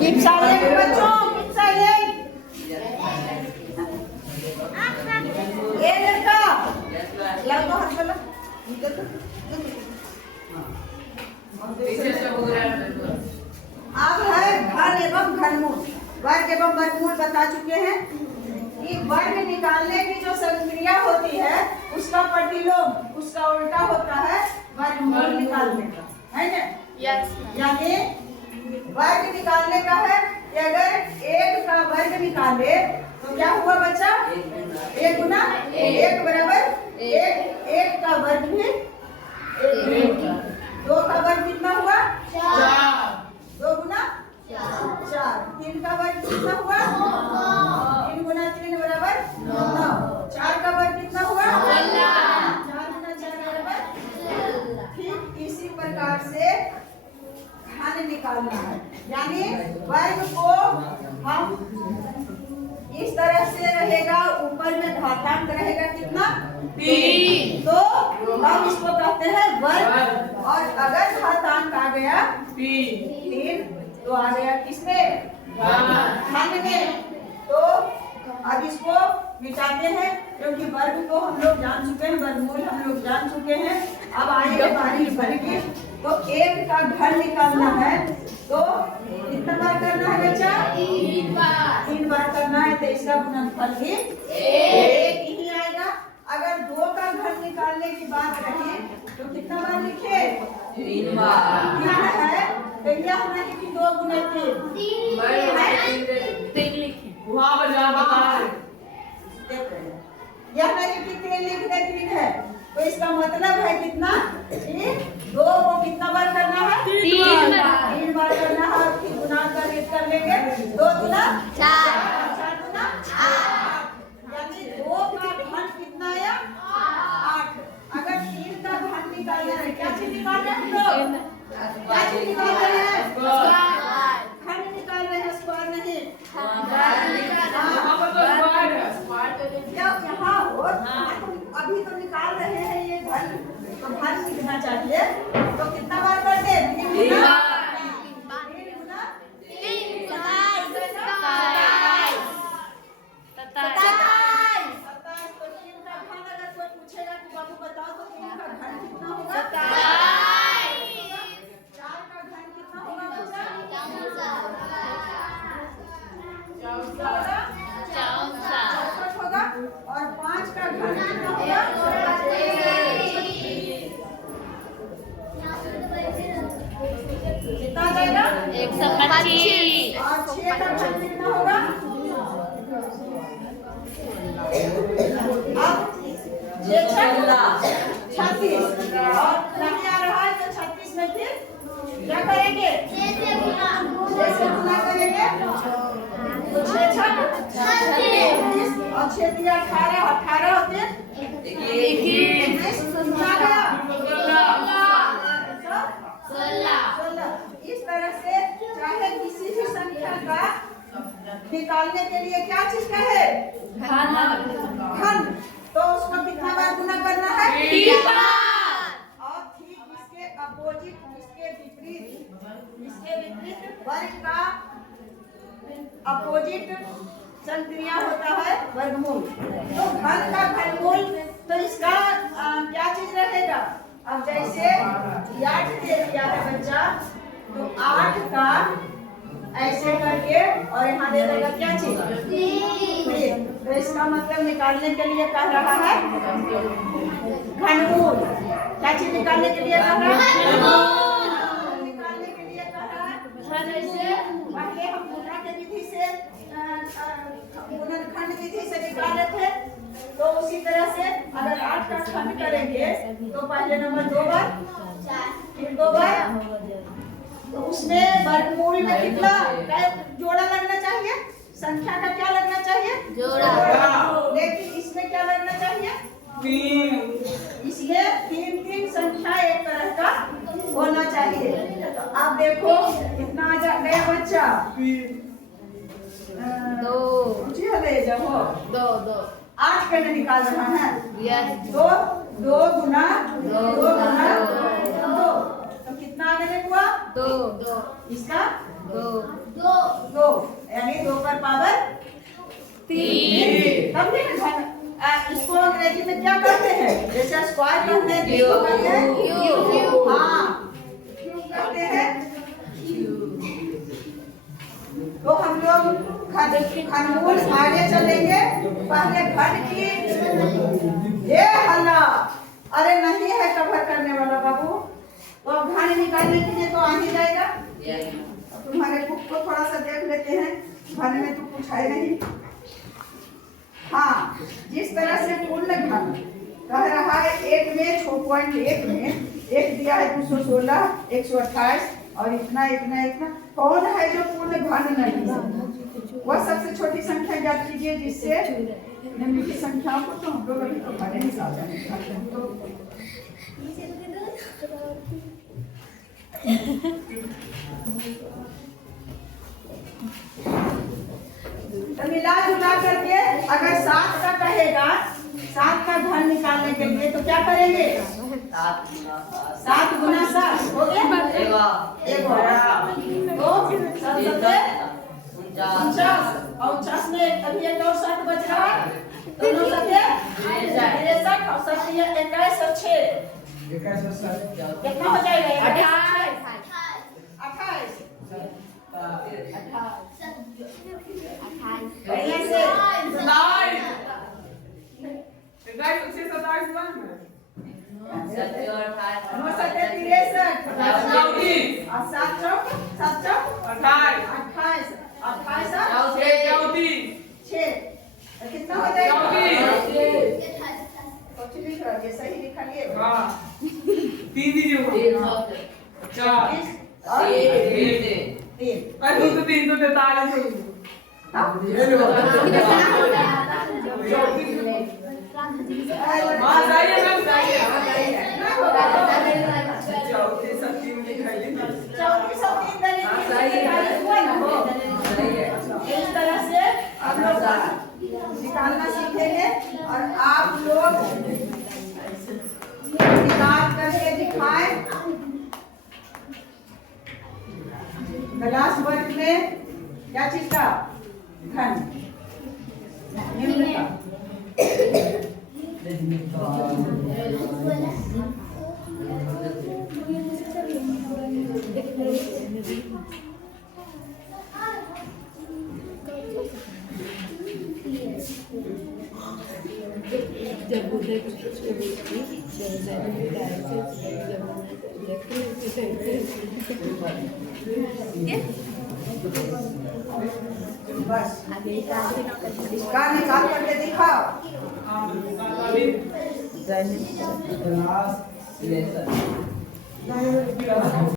Keep silent बच्चों, keep silent. ये लड़का लड़का हाथ चला अब है घन एवं घनमूल। वर्ग एवं वर्गमूल बता चुके हैं कि वर्ग निकालने की जो संक्रिया होती है उसका प्रतिलोम उसका उल्टा होता है वर्गमूल निकालने का, है ना? यानी वर्ग निकालने का है कि अगर एक का वर्ग निकाले तो क्या हुआ बच्चा? एक गुना एक बराबर एक, एक का वर्ग भी एक, दो का वर्ग कितना हुआ? दो गुना चार, तीन का वर्ग कितना हुआ? तीन गुना तीन बराबर नौ, चार का वर्ग कितना हुआ? चार गुना चार बराबर। ठीक इसी प्रकार से घन निकालना है, यानी वर्ग को हम इस तरह से रहेगा, ऊपर में घातांक रहेगा कितना? 3, तो हम इसको कहते हैं वर्ग। और अगर घातांक आ गया 3 तो आ गया किसमें? घन में। तो अब इसको मिटाते हैं क्योंकि वर्ग को हम लोग जान चुके हैं, वर्गमूल हम लोग जान चुके हैं। अब आएगा बारी वर्ग, तो एक का घन निकालना है तो कितना बार करना है बच्चा? 3 बार करना है, तो इसका गुणनफल भी एक ही आएगा। अगर 2 का घन निकालने की बात रही तो कितना बार लिखे? 3 बार। क्या है? तो यह नहीं कि 2 गुना 3 वहाँ पर जा बता यह नहीं कि 3 लिखने 3 है, तो इसका मतलब है कितना? 2 को कितना बार करना है? 3 बार करना है। फिर गुना कर लेंगे, 2 गुना 4, 4 गुना 8, यानी 2 का घन कितना आया? 8। अगर 3 का घन निकालना है, क्या चीज निकाल रहे हैं हम लोग? क्या चीज निकाल रहे हैं? घन निकाल रहे हैं, स्क्वायर नहीं। यहाँ हो अभी तो निकाल रहे हैं ये घन, तो घन लिखना चाहिए। तो कितना बार करते हैं? 3 गुना 3 तो 3 का घन अगर कोई पूछेगा कि बाबू बताओ तो 3 का घन कितना होगा? 4 का घन कितना होगा बच्चा? 64 होगा। और 5 का घन कितना होगा? कितना जाएगा? 125। और 6 का घन कितना होगा? अब 36 और नहीं आ रहा है तो 36 में फिर क्या करेंगे? 6 से गुना करेंगे तो 6 और 6 दिया 18, 18 होते 21, 16। इस तरह से चाहे किसी भी संख्या का निकालने के लिए क्या चीज का है? घन। तो उसको कितना बार गुना करना है? 3 बार। और ठीक इसके अपोजिट, इसके विपरीत वर्ग का अपोजिट संक्रिया होता है वर्गमूल। तो घन का घनमूल, तो इसका क्या चीज रहेगा? अब जैसे 8 दे दिया है बच्चा, तो 8 का ऐसे करके और यहाँ दे देगा क्या चीज? 3। तो इसका मतलब निकालने के लिए कह रहा है घनमूल। क्या चीज निकालने के लिए कह रहा है? निकालने के लिए कह रहा है। जैसे पहले हम गुणा के विधि से गुणनखंड विधि से निकाले थे, तो उसी तरह से अगर 8 का खंड करेंगे तो पहले नंबर 2 बार, फिर 2 बार, तो उसमें वर्गमूल में कितना जोड़ा लगना चाहिए? संख्या का क्या लगना चाहिए? जोड़ा। लेकिन इसमें क्या लगना चाहिए? 3। इसमें 3 संख्या एक तरह का होना चाहिए। तो आप देखो कितना आ गया बच्चा? 2 ले जाओ 2 8 कैसे निकाल रहा है? 2 गुना 2 तो कितना आने में हुआ? 2। इसका 2 समझे ना घन इसको अंग्रेजी में क्या कहते हैं? जैसे स्क्वायर कहते हैं किसको कहते हैं? हाँ क्यों कहते हैं? तो हम लोग घनमूल आगे चलेंगे। पहले घन की ये हल्ला अरे नहीं है कवर करने वाला बाबू। तो अब घन निकालने के लिए तो आ ही जाएगा। अब तुम्हारे बुक को थोड़ा सा देख लेते हैं। घन में तो कुछ है नहीं। हाँ जिस तरह से पूर्ण घन कह रहा है 1 में 6.1 में 1 दिया है 216 128 और इतना इतना इतना। कौन है जो पूर्ण घन नहीं है? वह सबसे छोटी संख्या ज्ञात कीजिए जिससे निम्न की संख्याओं को तो हम लोग अभी तो बड़े हिसाब से निकालते हैं। तो मिला जुला करके अगर 7 का कहेगा 7 का घन निकालने के लिए तो क्या करेंगे? 7 गुना 7 हो गया। तो 49 में अभी एक और 7 बच रहा है। दोनों सत्य 63 और सत्य 21 और 6 कितना हो जाएगा? 28 बढ़िया से 28 कितना हो जाएगा? सही लिखा लिए 3 दीजिए। 3 तो 43 इस तरह से हम लोग निकालना सीखेंगे और आप लोग निकाल करके दिखाएं। क्लास वर्क में क्या चीज का घन निम्न का बस इसका निकाल करके दिखाओ।